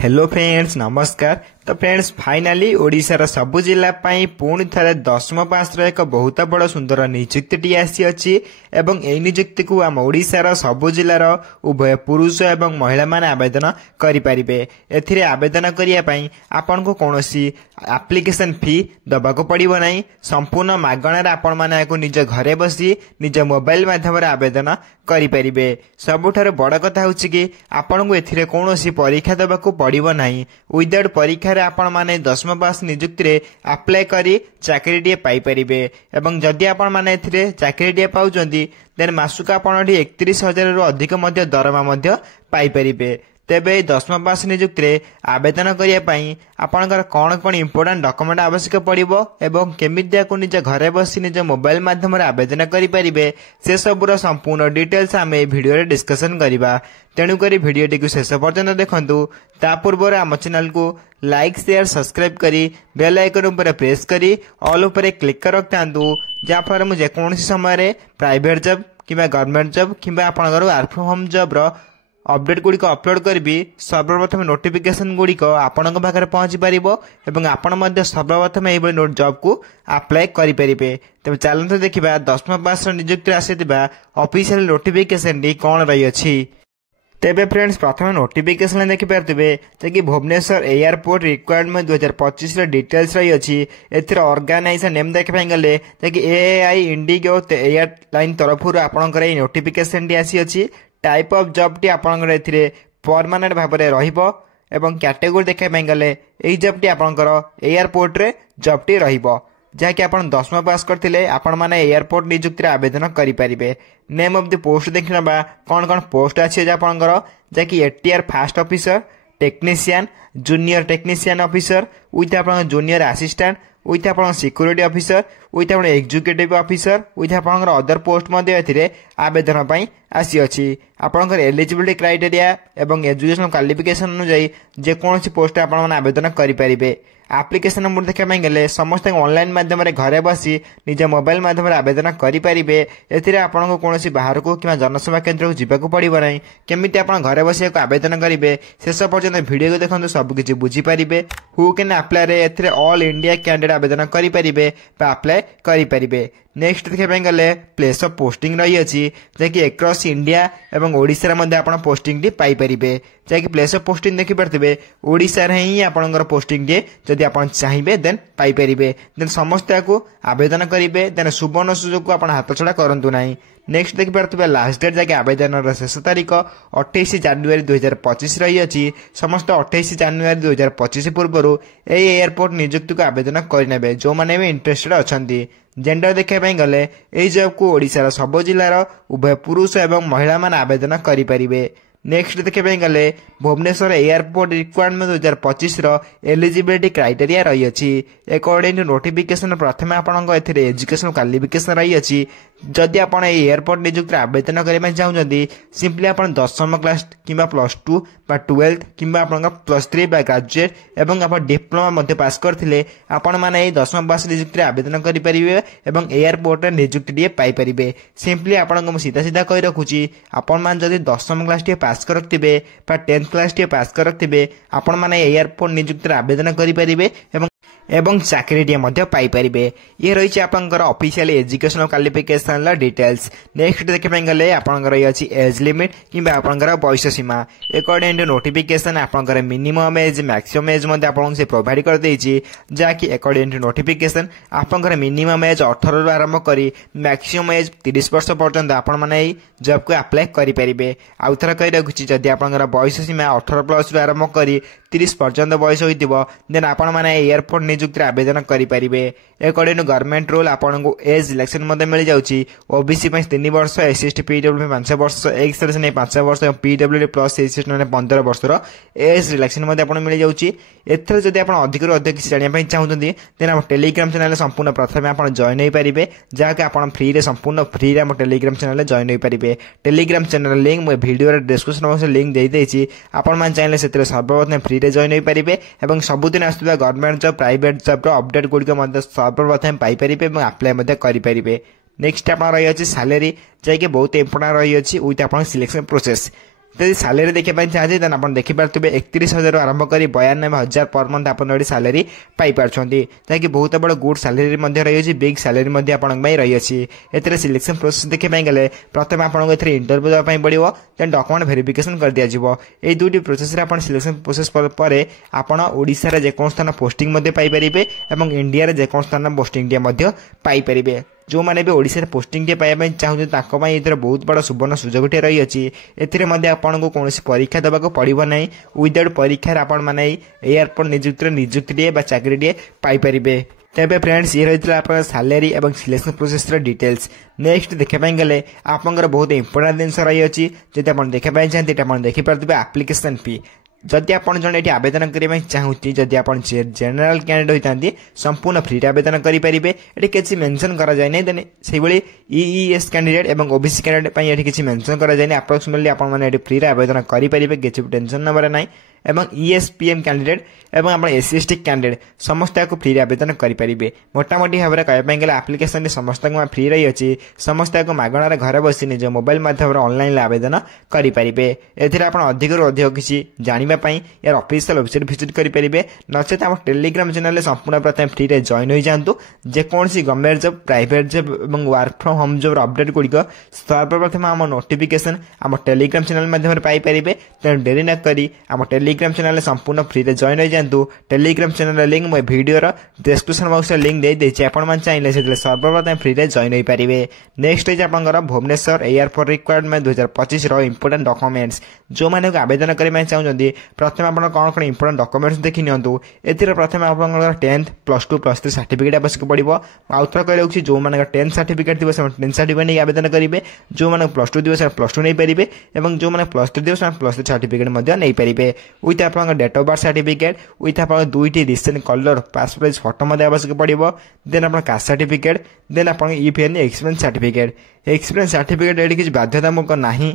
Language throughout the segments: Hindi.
हेलो फ्रेंड्स नमस्कार। तो फ्रेंड्स फाइनाली ओडिशार सबु जिला पाई पुणी थे 10th पास एक बहुत बड़ सुंदर नियुक्ति आसी अच्छी एवं ए नियुक्ति को आम ओडिशार सबु जिलार उभय पुरुष एवं महिला माने आवेदन करें। एथिरे आवेदन करने आपन को कौनसी एप्लिकेशन फी दबाको पड़िबो नहीं। संपूर्ण मागणार आपण माने निज घरे बसी निज मोबाइल माध्यम आवेदन करें। सबुठार बड़ कथा होछि कि आपण को एथिरे कौनसी परीक्षा दबाको पड़िबो नहीं। विदाउट परीक्षा आपण माने 10th पास नियुक्ति रे अप्लाई करी चाकरीटे पाई परिबे एवं जदि आपण माने एथिरे चाकरीटे पाउचंदी देन मासुक आपण 31,000 रु अधिक मध्य दरमा मध्य पाई परिबे। तेबे 10th पास नियुक्ति रे आवेदन करिया पई आपनकर कोन इंपोर्टेंट डॉक्यूमेंट आवश्यक पड़िबो एवं केमितिया को निज घरे बसी निज मोबाइल माध्यम रे आवेदन करि परिबे से सबुर संपूर्ण डिटेल्स आम ए वीडियो रे डिस्कशन करिबा। तेणु करी वीडियोटी को शेष पर्यंत देखंतु। ता पूर्व आम चैनल को लाइक शेयर सब्सक्राइब करी बेल आइकन ऊपर प्रेस करी ऑल ऊपर क्लिक कर रखतांतु जा फर मु जेकोसी समय रे प्राइवेट जॉब किबा गवर्नमेंट जॉब किबा आपनकर वर्क फ्रॉम होम जॉब रो अपडेट गुड़िक अपलोड करी सर्वप्रथम नोटिफिकेशन गुड़िक आपण पाखे पहुंची पारिबो एवं आपण मध्य सर्वप्रथम एई जॉब को अप्लाई करि परिबे। तबे चलंतु देखिबा 10th पास नियुक्ति आसीथिबा ऑफिशियल नोटिफिकेशन डी कोन रही अछि। तेबे फ्रेंड्स प्रथम नोटिफिकेशन देखि पारथिबे कि भुवनेश्वर एयरपोर्ट रिक्वायरमेंट 2025 रे डिटेल्स रही अछि। एथिर ऑर्गेनाइजेशन नेम देखि पाइ गले कि एआई इंडिगो एयरलाइन तरफुर आपनकर ए नोटिफिकेशन डी आसी अछि। टाइप ऑफ जॉब टी आपनकर एथिरे परमानेंट भाबरे रहिबो एवं कैटेगरी देखै पाइ गले एई जॉब टी आपनकर एयरपोर्ट रे जॉब टी रहिबो जहाँकि आप 10th पास करथिले आपण माने एयरपोर्ट नियुक्ति आवेदन करि परिबे। नेम ऑफ द पोस्ट देखिनबा कोन कोन पोस्ट अछि जे आपनकर जहाँकि ATR first officer technician junior technician officer विथ आपन जूनियर असिस्टेंट विथ आपन सिक्योरिटी ऑफिसर विथ आपन एग्जीक्यूटिव ऑफिसर विथ आपन अदर पोस्ट मध्ये एथिरे आवेदन पई आसी अछि। आपनकर एलिजिबिलिटी क्राइटेरिया एवं एजुकेशन क्वालिफिकेशन अनुसार जे कोनसी पोस्ट आपन माने आवेदन करि परिबे। एप्लिकेशन नंबर देखा गले समस्त ऑनलाइन माध्यम घरे बसी निज मोबाइल माध्यम आवेदन करें। एथिरे आपन को कौन बाहर को कि जनसेवा केन्द्र को जीवाक पड़ो ना केमी आप घरे बस आवेदन करेंगे शेष पर्यटन वीडियो को देखते सबकि बुझीपारे। हु कैन अप्लाई रे एथिरे ऑल इंडिया कैंडिडेट आवेदन करेंगे अप्लाई करेंगे। नेक्स्ट देखा गले प्लेस ऑफ पोस्टिंग रही अच्छी जैकि एक्रॉस इंडिया एवं ओडिशा रे आपण पोस्टिंग टी पाई परिबे। जैकि प्लेस ऑफ पोस्टिंग देखि परथिबे ओडिशा रे ही आपनकर पोस्टिंग टी जदि आपण चाहिबे देन पाई परिबे। देन समस्त को आवेदन करिवे देन सुवर्ण सुजोग को आपण हाथ छडा करंतु नाही। नेक्स्ट देखि परथिबे लास्ट डेट जैकि आवेदन शेष तारीख 28 जनवरी 2025 रही अच्छी। समस्त 28 जनवरी 2025 पूर्व एयरपोर्ट नियुक्ति को आवेदन करने जो मैंने भी इंटरेस्टेड अच्छा। जेंडर देखा गले यही जॉब को ओडिशार सब जिलार उभय पुरुष एवं महिला मान आवेदन करें। नेक्स्ट देखा गले Bhubaneswar airport requirement 2025 eligibility criteria रही अच्छी। अकॉर्डिंग टू नोटिफिकेशन प्रथम आपन एजुकेशन क्वालिफिकेशन रही अच्छी। जदि आप एयरपोर्ट नियुक्ति आवेदन करने चाहते सिंपली आप 10th क्लास कि +2 बा 12th कि +3 बा ग्रेजुएट एवं आप डिप्लोमा पास करते आपण मैंने 10th पास नियुक्ति आवेदन करेंगे और एयरपोर्ट नियुक्ति पाई परिबे। सिंपली आपको सीधा सीधा कही रखुची आपण मैंने जदि 10th क्लास पास कर रखिथे 10th क्लास पास कर रखिथे आपण मैंने एयरपोर्ट नियुक्ति आवेदन करेंगे एवं चाकरीटे पाई परिबे। ये रही आपंकर official education qualification details. Next देखा गले आपंकर अच्छी एज लिमिट कि आपंकर बयस सीमा। अकॉर्डिंग टू नोटिफिकेशन आपंकर मिनिमम एज मैक्सिमम एज से प्रोवाइड कर देछि जहाँकि अकॉर्डिंग टू नोटिफिकेशन आपंकर मिनिमम एज 18 रु आरंभ करी मैक्सिमम एज 30 वर्ष पर्यंत आपण माने जॉब को अप्लाई करि परिबे। आउ थरा कहि रखुछि जदि आपंकर बयस सीमा 18+ रु आरंभ करी 30 पर्यंत बयस होइतिबो देन आपण माने एयरपोर्ट नियुक्ति आवेदन करेंगे। अकॉर्डिंग टू गवर्नमेंट रूल आपको एज सिलेक्शन मिल जाऊँगी। ओबीसी 3 वर्ष एससी पीडब्ल्यू 5 वर्ष एक्स सर्विस 5 वर्ष पीडब्ल्यू प्लस एससी 15 वर्ष एज सिलेक्शन मिल जाऊँगी। एथर जब आप अधिक अधिक किसी जानापी चाहते देन आप टेलीग्राम चैनल संपूर्ण प्रथम आप जॉइन हो पारे जहाँकि आप फ्री रे संपूर्ण फ्री रे टेलीग्राम चैनल जॉइन हो पारे। टेलीग्राम चैनल लिंक मुझे वीडियो डिस्क्रिप्शन बॉक्स लिंक दे देछि आपण मान चाहे से सर्वप्रथम फ्री रे जॉइन हो पारे और सबुदिन आसुवा government job private job update गुड़िक सर्वप्रथम पाइपर और आप्लाय करेंगे। नेक्स्ट आप रही है सैलरी जैकि बहुत इंपोर्टां रही है विथ आप सिलेक्शन प्रोसेस। यदि सालेरी देखा चाहते हैं आप देखिपे 31,000 आरंभ कर 92,000 पर मंथ आप सालेरी पाइपर जहाँकि बहुत बड़ गुड सालेरी रही बिग सालेरी रही है। सिलेक्शन प्रोसेस देखा गले प्रथम आपको इंटरव्यू देवाई पड़ो देन डॉक्यूमेंट वेरिफिकेशन कर दिया ये दुईटी प्रोसेस आप सिलेक्शन प्रोसेस पर आपण ओडिशा रे जेको स्थान पोस्टिंग पाइपर और इंडिया रे जेको स्थान पोस्टिंग पाइपर जो मैंने भी ओडिशा पोस्टिंग पाइबा चाहते ये बहुत बड़ा सुवर्ण सुजोग रही है। आपको कौन परीक्षा देवाक पड़ो ना विदाउट परीक्षार आपण मैंने एयरपोर्ट निजुक्ति चाकरी पाइपर। तेबे फ्रेंड्स ये रही है सालेरी और सिलेक्शन प्रोसेस डिटेल्स। नेक्स्ट देखापी गले आप बहुत इंपोर्टाट जिन रही है जब आप देखापी चाहते आप देखिपे एप्लिकेशन फी जदि आप जड़े ये आवेदन करने चाहूँगी जदि आप जेनेल कैंडिडेट होती संपूर्ण फ्री आवेदन करेंगे ये किसी मेंशन करा जाए नहीं देने से भाई ईईएस कैंडिडेट और ओबीसी कैंडिडेट ये किसी मेंशन करा जाए अप्रोक्सीमेटली आपने फ्री आवेदन करेंगे किसी टेंशन नंबर ना एवं ईएसपीएम कैंडिडेट एवं आप एससी एसटी कैंडिडेट समस्त को फ्री आवेदन करेंगे। मोटामोटी भाव में कहवाई गले आप्लिकेसन समस्त फ्री रही है समस्त को मागणार घर बसी निज मोबाइल माध्यम ऑनलाइन आवेदन करेंगे। अधिक अधिक किसी जानापी यार ऑफिशियल वेबसाइट विजिट करेंगे नचेत आम टेलीग्राम चैनल संपूर्ण प्रथम फ्री रे जॉइन हो जातु जेकोसी गवर्नमेंट जॉब प्राइवेट जॉब और work from home job update गुड़िक सर्वप्रथम आम नोटिफिकेशन आम टेलीग्राम चैनल माध्यम पाइपर तेणु डेरी न करी आम टेलीग्राम चैनल संपूर्ण फ्री रे जॉइन हो जातु। टेलीग्राम चैनल लिंक मो वीडियो डिस्क्रिप्शन बॉक्स लिंक दे देछि आपण चाहिए से सर्वप्रथम फ्री रे जॉइन हो पारे। नेक्स्ट है आपंकर Bhubaneswar airport requirement 2025 important documents जो मैंने आवेदन करने चाहते प्रथम आप कौन कौन इंपोर्टेंट डॉक्यूमेंट्स देखि नियंतु। एथिरे प्रथम आप 10th +2 +3 सर्टिफिकेट आवश्यक पड़ो आउथर कह जो मैंने 10th सर्टिफिकेट थी 10th सर्टिफिकेट आवेदन करेंगे जो मैंने +2 थी +2 नहीं पारे और जो मैंने +3 थी +3 सर्टिफिकेट नहीं पारे विथ आप डेट ऑफ बर्थ सर्टिफिकेट विथ आप दुईटी recent colour passport size photo आवश्यक पड़ो देन आप कास्ट सर्टिफिकेट देन आप एक्सपीरियंस सर्टिफिकेट ये किसी बाध्यतामूलक नहीं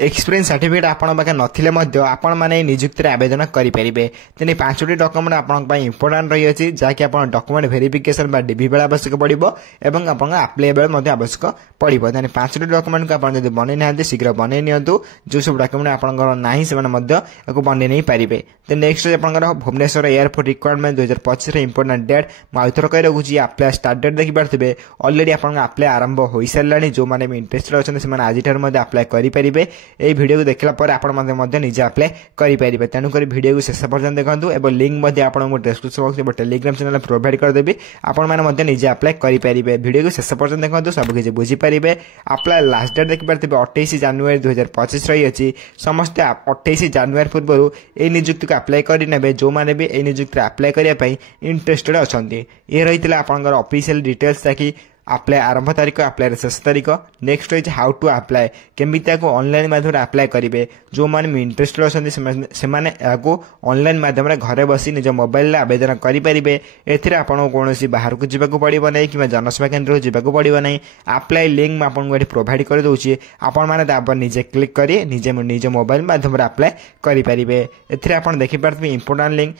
एक्सपीरियंस सर्टिफिकेट आपन पाखे नथिले मध्य आपण माने नियुक्ति आवेदन करेंगे। तेने 5टी डॉक्यूमेंट आपन इंपोर्टाट रही है जहाँकि आप डॉक्यूमेंट वेरिफिकेशन डीबी बेला आवश्यक पड़ो और आप आप्लाई बेले आवश्यक पड़ो। तेने 5टी डॉक्यूमेंट को आप बन ना शीघ्र बन नियंतु जो सब डॉक्यूमेंट आपंकर ना से बन नहीं पारे। तो नेक्स्ट आप Bhubaneswar airport requirement 2025 important date मुझे कही रखुच्छी अप्लाई स्टार्ट डेट देखिपे अलरेडी आप अप्लाई आरंभ हो सारे जो मैंने भी इंटरेस्टेड अच्छा आज अप्लाई करेंगे। ये वीडियो को देखला पर आपण निजे अप्लाई करेंगे तेणुक वीडियो को शेष पर्यटन देखो और लिंक आपको डिस्क्रिप्शन बॉक्स और टेलीग्राम चैनल प्रोवाइड करदेवी आपण निजे अप्लाई करेंगे। वीडियो को शेष पर्यटन देखो सबकि बुझीपारे। अप्लाई लास्ट डेट देखिपे 28 जनवरी 2025 रही है समस्त 28 जनवरी पूर्व ये नियुक्ति को अप्लाई करेंगे जो मैंने भी ये नियुक्ति अप्लाई करने इंटरेस्टेड अच्छा ये रही है आपंकर ऑफिशियल डिटेल्स ताकि अप्लाई आरंभ तारीख अप्लाई शेष तारीख। नेक्स्ट रही हाउ टू अप्लाई केमी ऑनलाइन माध्यम अप्लाई करेंगे जो मैंने इंटरेस्टेड अच्छा ऑनलाइन माध्यम घरे बसी निज मोबाइल आवेदन करेंगे। एथिरे आपको कौन बाहर को जावाक पड़ो ना कि जनसेवा केन्द्र को जावाक पड़ो ना अप्लाई लिंक आपको ये प्रोवाइड कर दूसरी आपण निजे क्लिक करी निजे मोबाइल माध्यम अप्लाई करेंगे। एथिरे आप देखिपारे इंपोर्टाट लिंक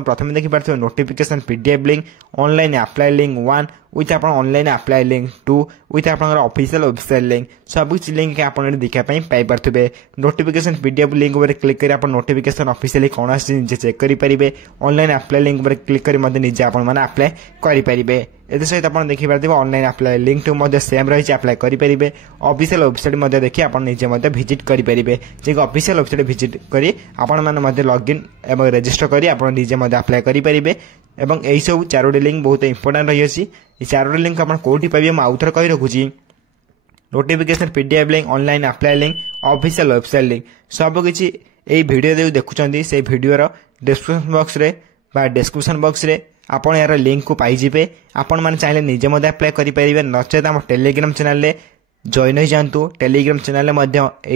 प्रथम देखिपारे notification PDF link online apply link 1 विथ आप ऑनलाइन अप्लाई लिंक 2 विथ आप ऑफिशियल वेबसाइट लिंक सब किसी लिंक आप देखापी पाइपे। नोटिफिकेशन पीडीएफ लिंक पर क्लिक कर नोटिफिकेशन ऑफिशियली कौन आसे चेक करेंगे। ऑनलाइन अप्लाई लिंक पर क्लिक कर निजे अप्लाई करेंगे। ये सहित आप देखिपारे ऑनलाइन अप्लाई लिंक टू सेम रही अप्लाई करेंगे। ऑफिशियल वेबसाइट देखिए आप निजे विजिट करेंगे जे ऑफिशियल वेबसाइट विजिट करी आपण लॉगिन और रजिस्टर करी आप निजे अप्लाई करेंगे। एवं यही सब 4टी लिंक बहुत इंपोर्टेंट रही है। ये 4टी लिंक आप कौटी पाइबे मुझे आउथर कही रखुच्छी notification PDF link online apply link official website link सबकि यही वीडियो जो देखुं से वीडियोर डिस्क्रिप्शन बॉक्स रे आपण यार लिंक को पाइबे आपण मैंने चाहिए निजे अप्लाई करेंगे नचेत आम टेलीग्राम चैनल जॉइन हो जातु। Telegram channel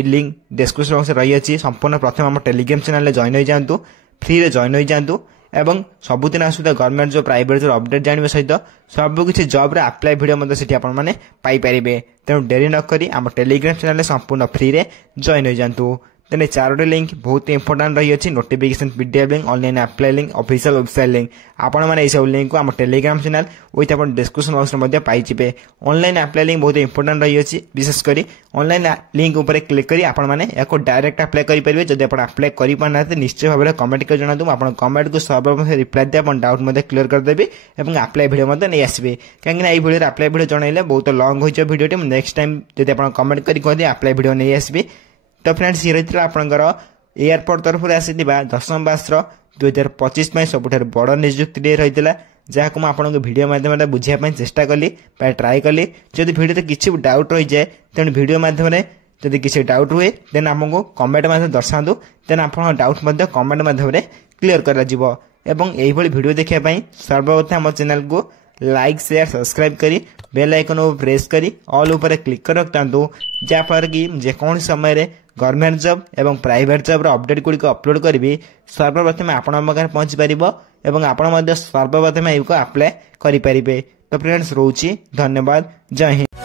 link description box रही है संपूर्ण प्रथम आम टेलीग्राम चैनल जॉइन हो जातु फ्री रे जॉइन हो जातु एवं सबुदिन आसुदा गवर्नमेंट जो प्राइवेट जो अपडेट जानवे सहित सबकि जॉब रे अप्लाई वीडियो से पाइपर। तेणु डेरी नक आम टेलीग्राम चैनल संपूर्ण फ्री रे जॉइन हो जातु। तेने चारोटी लिंक बहुत इंपोर्टाट रही है notification PDF link online apply link official website link आपण मैंने सब लिंक को आम टेलीग्राम चैनल विथ आप डिस्क्रिप्शन बॉक्स में पाइबे ऑनलाइन अप्लाई लिंक बहुत इंपोर्टाट रही है विशेषकर ऑनलाइन लिंक उपर क्लिक करी आपण मैंने या डायरेक्ट अप्लाई करेंगे जब आप अप्लाई कर पाना निश्चय भाव में कमेंट कर जनातु आप कमेंट को सर्वप्रथम रिप्लाई दे डाउट क्लियर करदेवी और अप्लाई वीडियो नहीं आसबे कहीं वीडियो अप्लाई वीडियो जनइले बहुत लंग हो वीडियो नेक्स्ट टाइम जब आप कमेंट कर कहते अप्लाई वीडियो नहीं आसबे। तो फ्रेंड्स ये रही आपंकर एयरपोर्ट तरफ आसी 10th बैच 2025 सबुठ बड़ निजुक्ति रही जहाँ को आपको वीडियो माध्यम बुझापी चेष्टा कली ट्राए कली जब वीडियो किसी डाउट रही जाए तेणु वीडियो माध्यम जब किसी डाउट हुए देन आपको कमेंट माध्यम दर्शातु देन आप डाउट कमेंट माध्यम क्लीयर कर वीडियो देखापी सर्वप्रथम आम चैनल को लाइक शेयर सब्सक्राइब करी बेल आइकन को प्रेस करी ऑल ऊपर क्लिक कर रखता जहाँफल कि जेकोन समय गवर्नमेंट जॉब एवं प्राइवेट जॉब अपडेट गुड़िक अपलोड करी सर्वप्रथम आपण पाखे पहुंची पार और आप सर्वप्रथम अप्लाई करें। तो फ्रेंड्स रोची धन्यवाद जय हिंद।